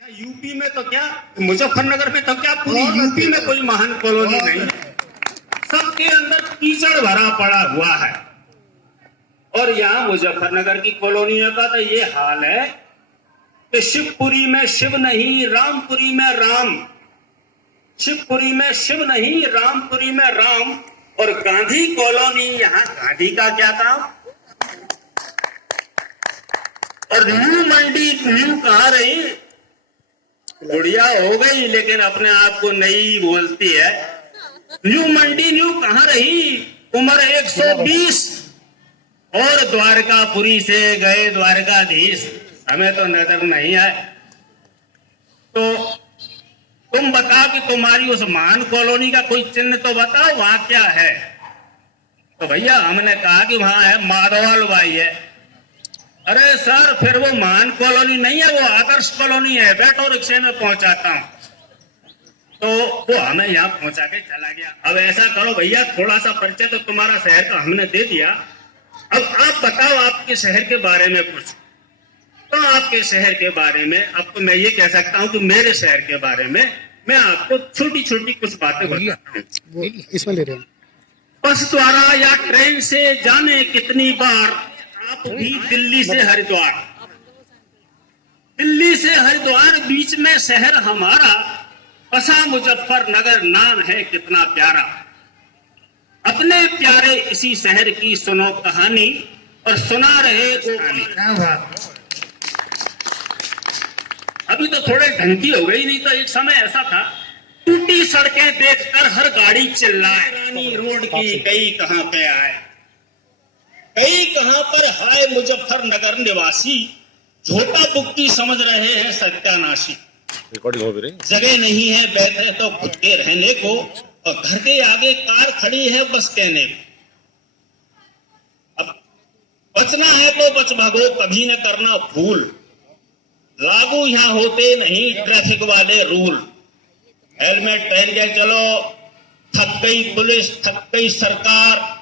UP में तो क्या, मुजफ्फरनगर में तो क्या, पूरी यूपी में कोई महान कॉलोनी नहीं है। सबके अंदर कीचड़ भरा पड़ा हुआ है। और यहाँ मुजफ्फरनगर की कॉलोनियों का तो ये हाल है कि शिवपुरी में शिव नहीं, रामपुरी में राम। शिवपुरी में शिव नहीं, रामपुरी में राम। और गांधी कॉलोनी, यहाँ गांधी का क्या काम? और न्यू मंडी न्यू कहा रही, गुड़िया हो गई लेकिन अपने आप को नई बोलती है। न्यू मंडी न्यू कहां रही, उम्र 120। और द्वारकापुरी से गए द्वारकाधीश, हमें तो नजर नहीं आए। तो तुम बताओ कि तुम्हारी उस महान कॉलोनी का कोई चिन्ह तो बताओ, वहां क्या है? तो भैया हमने कहा कि वहां है माधवाल बाई है। अरे सर, फिर वो महान कॉलोनी नहीं है, वो आदर्श कॉलोनी है, बैठो रिक्शे में पहुंचाता हूं। तो वो हमें यहाँ पहुंचा के चला गया। अब ऐसा करो भैया, थोड़ा सा परिचय तो तुम्हारा शहर का हमने दे दिया, अब आप बताओ आपके शहर के बारे में कुछ। तो आपके शहर के बारे में अब तो मैं ये कह सकता हूँ कि मेरे शहर के बारे में मैं आपको छोटी छोटी कुछ बातें बताता हूँ। इसमें ले रहे हैं। बस द्वारा या ट्रेन से जाने कितनी बार आप भी दिल्ली से हरिद्वार, दिल्ली से हरिद्वार बीच में शहर हमारा, बसा मुजफ्फरनगर नाम है कितना प्यारा। अपने प्यारे इसी शहर की सुनो कहानी और सुना रहे वो कहानी। अभी तो थोड़े ढंग की हो गई, नहीं तो एक समय ऐसा था टूटी सड़कें देखकर हर गाड़ी चिल्लाए, रानी रोड की कई कहां पे आए, कई कहां पर हाय मुजफ्फरनगर निवासी, झोटा बुक्की समझ रहे हैं सत्यानाशी। जगह नहीं है बैठे तो खुद के रहने को, और घर के आगे कार खड़ी है बस कहने को। अब बचना है तो बच भागो, कभी न करना भूल, लागू यहां होते नहीं ट्रैफिक वाले रूल। हेलमेट पहन के चलो, थक गई पुलिस, थक गई सरकार,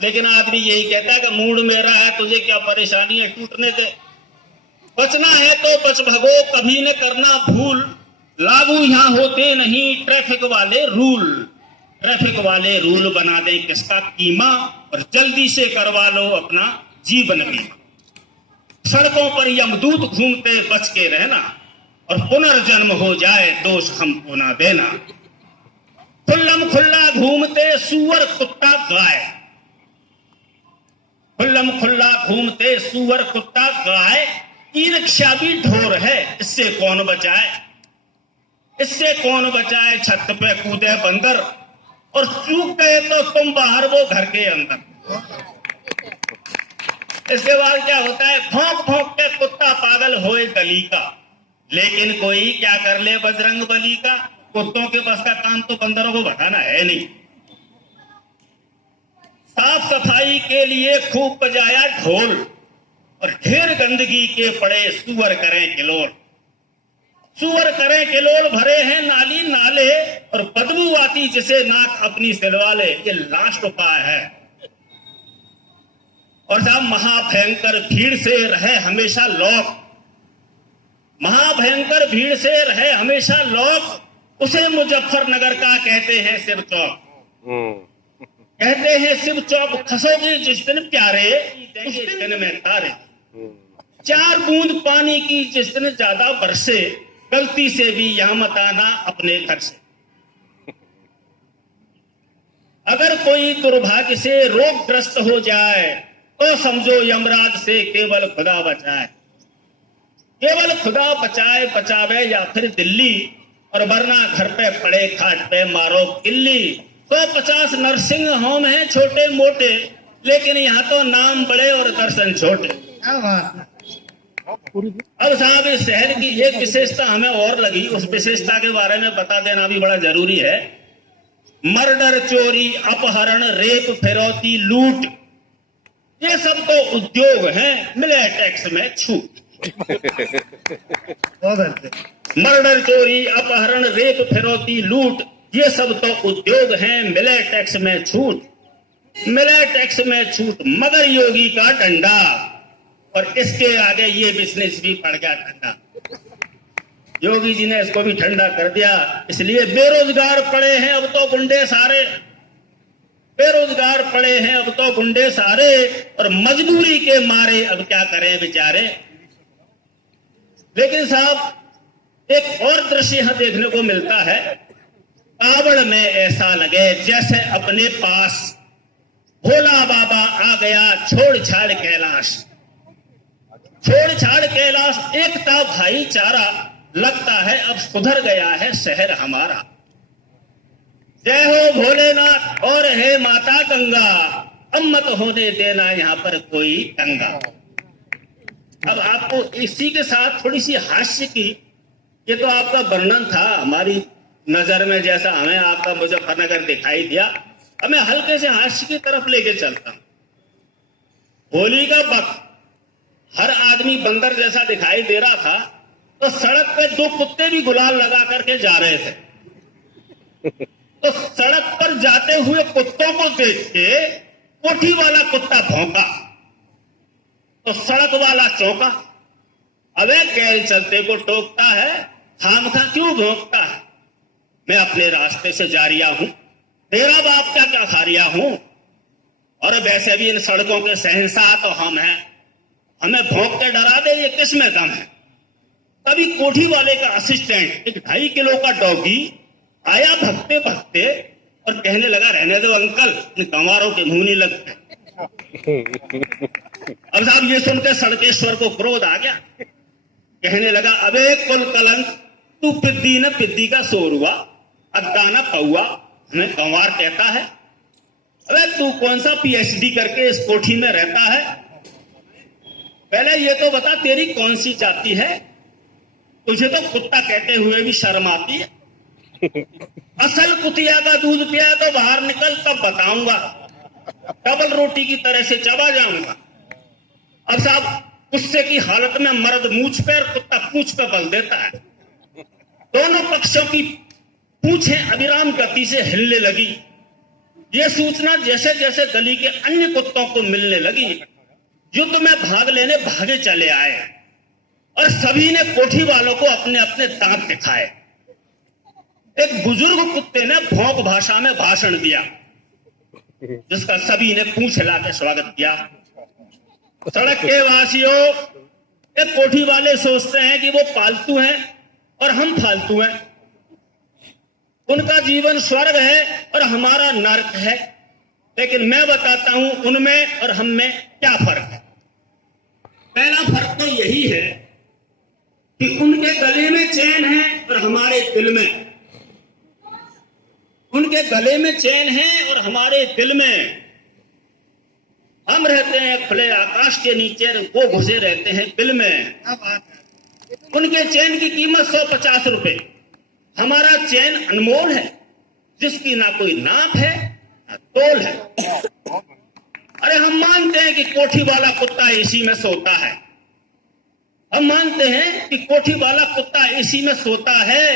लेकिन आदमी यही कहता है कि मूड मेरा है, तुझे क्या परेशानी है, टूटने दे। बचना है तो बच भगो, कभी न करना भूल, लागू यहां होते नहीं ट्रैफिक वाले रूल। ट्रैफिक वाले रूल बना दें किसका कीमा, और जल्दी से करवा लो अपना जीवन बीमा। सड़कों पर यमदूत घूमते बच के रहना, और पुनर्जन्म हो जाए दोष हमको ना देना। खुल्लम खुल्ला घूमते सुअर कुत्ता गाय, खुल्लम खुल्ला घूमते सुअर कुत्ता गाय, ई रिक्शा भी ढोर है, इससे कौन बचाए, इससे कौन बचाए। छत पे कूदे बंदर, और चूक गए तो तुम बाहर वो घर के अंदर। इसके बाद क्या होता है, भौंक भौंक के कुत्ता पागल होए गली का, लेकिन कोई क्या कर ले बजरंग बली का। कुत्तों के बस का काम तो बंदरों को भगाना है नहीं। साफ सफाई के लिए खूब बजाया ढोल, और ढेर गंदगी के पड़े सुअर करें किलोल। सुअर करें किलोल, भरे हैं नाली नाले, और बदबू आती जिसे नाक अपनी सिलवा ले, ये लास्ट उपाय है। और साहब महाभयंकर भीड़ से रहे हमेशा लौक, महाभयंकर भीड़ से रहे हमेशा लौक, उसे मुजफ्फरनगर का कहते हैं शिव चौक। कहते हैं शिव चौक, खसोगे जिस दिन प्यारे, उस दिन में तारे। 4 बूंद पानी की जिस दिन ज्यादा बरसे, गलती से भी यहां मत आना अपने घर से। अगर कोई दुर्भाग्य से रोगग्रस्त हो जाए, तो समझो यमराज से केवल खुदा बचाए। केवल खुदा बचाए, बचावे या फिर दिल्ली, और वरना घर पे पड़े खाट पे मारो किल्ली। 150 नर्सिंग होम है छोटे मोटे, लेकिन यहाँ तो नाम बड़े और दर्शन छोटे। अब साहब इस शहर की एक विशेषता हमें और लगी, उस विशेषता के बारे में बता देना भी बड़ा जरूरी है। मर्डर, चोरी, अपहरण, रेप, फिरौती, लूट, ये सब तो उद्योग हैं, मिले टैक्स में छूट। मर्डर, चोरी, अपहरण, रेप, फिरौती, लूट, ये सब तो उद्योग हैं, मिले टैक्स में छूट। मिले टैक्स में छूट मगर योगी का डंडा, और इसके आगे ये बिजनेस भी पड़ गया ठंडा। योगी जी ने इसको भी ठंडा कर दिया। इसलिए बेरोजगार पड़े हैं अब तो गुंडे सारे, बेरोजगार पड़े हैं अब तो गुंडे सारे, और मजबूरी के मारे अब क्या करें बेचारे। लेकिन साहब एक और दृश्य यहां देखने को मिलता है, कावड़ में ऐसा लगे जैसे अपने पास भोला बाबा आ गया, छोड़ छाड़ कैलाश, छोड़ छाड़ कैलाश, एकता भाईचारा, लगता है अब सुधर गया है शहर हमारा। जय हो भोलेनाथ और हे माता गंगा, अब मत होने देना यहाँ पर कोई दंगा। अब आपको इसी के साथ थोड़ी सी हास्य की, ये तो आपका वर्णन था हमारी नजर में, जैसा हमें आपका मुजफ्फरनगर दिखाई दिया, हमें हल्के से हास्य की तरफ लेके चलता हूं। होली का वक्त हर आदमी बंदर जैसा दिखाई दे रहा था, तो सड़क पे दो कुत्ते भी गुलाल लगा करके जा रहे थे। तो सड़क पर जाते हुए कुत्तों को देख के कोठी वाला कुत्ता भौंका, तो सड़क वाला चौंका। अबे कैल चलते को टोकता है, खामखा क्यों भौंकता है? मैं अपने रास्ते से जा रिया हूं, तेरा बाप क्या खा रिया हूं। और वैसे भी इन सड़कों के शहंशाह तो हम हैं, हमें भौंक के डरा दे, ये किस में दम है। तभी कोठी वाले का असिस्टेंट एक 2.5 किलो का डॉगी आया भगते भगते और कहने लगा, रहने दो अंकल, इन गंवारों के मुंह नहीं लगते। अब साहब ये सुनकर सड़केश्वर को क्रोध आ गया, कहने लगा, अबे कुल कलंक, तू पिद्दी न पिद्दी का शोर हुआ, अद्दा न पौआ, हमें गंवार कहता है। अबे तू कौन सा PhD करके इस कोठी में रहता है? पहले ये तो बता तेरी कौन सी जाति है, तुझे तो कुत्ता कहते हुए भी शर्म आती है। असल कुतिया का दूध पिया तो बाहर निकल, तब बताऊंगा, डबल रोटी की तरह से चबा जाऊंगा। अब साहब गुस्से की हालत में मर्द मूछ पे और कुत्ता पूंछ पे बल देता है। दोनों पक्षों की पूंछें अविराम गति से हिलने लगी। यह सूचना जैसे जैसे गली के अन्य कुत्तों को मिलने लगी, युद्ध में भाग लेने भागे चले आए और सभी ने कोठी वालों को अपने अपने दांत दिखाए। एक बुजुर्ग कुत्ते ने भौंक भाषा में भाषण दिया, जिसका सभी ने पूंछ हिला के स्वागत किया। सड़क के वासियों, एक कोठी वाले सोचते हैं कि वो पालतू हैं और हम फालतू हैं, उनका जीवन स्वर्ग है और हमारा नरक है। लेकिन मैं बताता हूं उनमें और हम में क्या फर्क है। पहला फर्क तो यही है कि उनके गले में चैन है और हमारे दिल में, उनके गले में चैन है और हमारे दिल में। हम रहते हैं खुले आकाश के नीचे, वो घुसे रहते हैं दिल में। उनके चैन की कीमत 150 रुपए, हमारा चैन अनमोल है, जिसकी ना कोई नाप है ना तोल है। अरे हम मानते हैं कि कोठी वाला कुत्ता एसी में सोता है, हम मानते हैं कि कोठी वाला कुत्ता एसी में सोता है,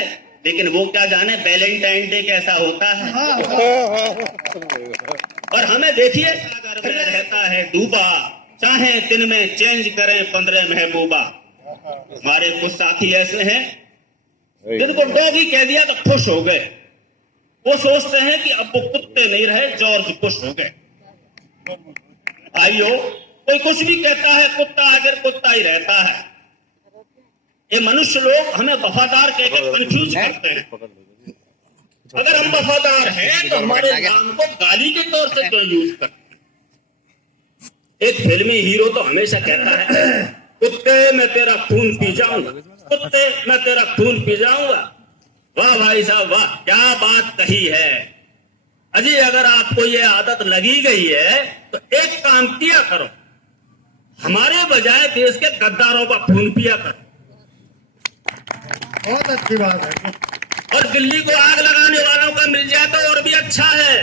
लेकिन वो क्या जाने वैलेंटाइन डे कैसा होता है। और हमें देखिए घर में रहता है डूबा, चाहे दिन में चेंज करें 15 महबूबा। हमारे कुछ साथी ऐसे हैं जिनको डॉगी कह दिया तो खुश हो गए, वो सोचते हैं कि अब वो कुत्ते नहीं रहे, जॉर्ज बुश हो गए। आइयो, कोई कुछ भी कहता है, कुत्ता आखिर कुत्ता ही रहता है। ये मनुष्य लोग हमें वफादार कहकर कंफ्यूज करते हैं। अगर हम वफादार हैं तो हमारे नाम को गाली के तौर से क्यों यूज करते हैं। एक फिल्मी हीरो तो हमेशा कहता है, कुत्ते मैं तेरा खून पी जाऊंगा, कुत्ते मैं तेरा खून पी जाऊंगा। वाह भाई साहब वाह, क्या बात कही है। अजी अगर आपको ये आदत लगी गई है तो एक काम किया करो, हमारे बजाय देश के गद्दारों का खून पिया करो। बहुत अच्छी बात है। और दिल्ली को आग लगाने वालों का मिल जाए तो और भी अच्छा है,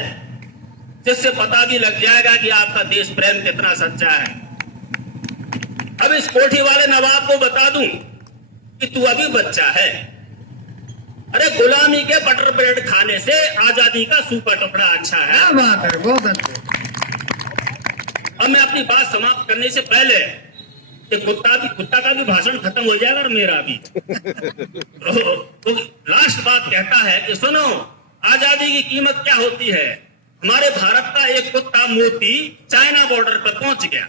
जिससे पता भी लग जाएगा कि आपका देश प्रेम कितना सच्चा है। अब इस कोठी वाले नवाब को बता दूं कि तू अभी बच्चा है। अरे गुलामी के बटर ब्रेड खाने से आजादी का सूपा टुकड़ा अच्छा है। क्या बात है, बहुत अच्छी। अब मैं अपनी बात समाप्त करने से पहले कि कुत्ता का भी भाषण खत्म हो जाएगा और मेरा भी। तो लास्ट बात कहता है कि सुनो, आजादी की कीमत क्या होती है। हमारे भारत का एक कुत्ता मोती चाइना बॉर्डर पर पहुंच गया,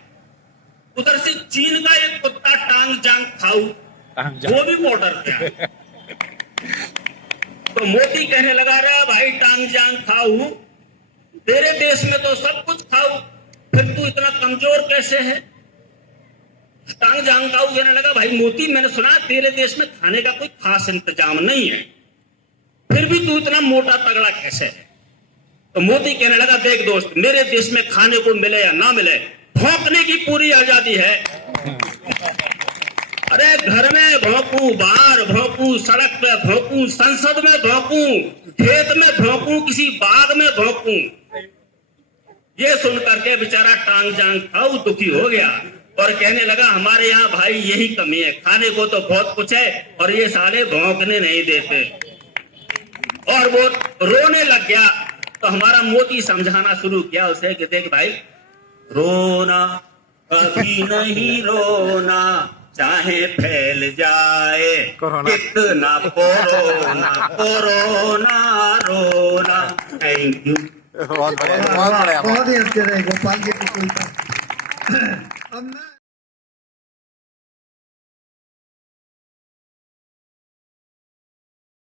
उधर से चीन का एक कुत्ता टांग जांग खाऊ वो भी बॉर्डर पे आया। तो मोती कहने लगा रहा भाई टांग जांग खाऊ, तेरे देश में तो सब कुछ खाऊ, फिर तू इतना कमजोर कैसे है। टांग जांग खाऊ कहने लगा भाई मोती, मैंने सुना तेरे देश में खाने का कोई खास इंतजाम नहीं है, फिर भी तू इतना मोटा तगड़ा कैसे है। तो मोती कहने लगा देख दोस्त, मेरे देश में खाने को मिले या ना मिले, भौंकने की पूरी आजादी है। अरे घर में भौंकू, बाहर भौंकू, सड़क पे भौंकू, संसद में भौंकू, खेत में भौंकू, किसी बाग में भौंकू। ये सुन करके बेचारा टांग जांग खाऊ दुखी हो गया और कहने लगा हमारे यहाँ भाई यही कमी है, खाने को तो बहुत कुछ है और ये साले भौंकने नहीं देते। और वो रोने लग गया। तो हमारा मोती समझाना शुरू किया उसे कि देख भाई, रोना कभी नहीं रोना, चाहे फैल जाए कितना कोरोना, कोरोना रोना। Thank you. बहुत बढ़िया, बहुत ही अच्छे रहे गोपाल जी की कविता।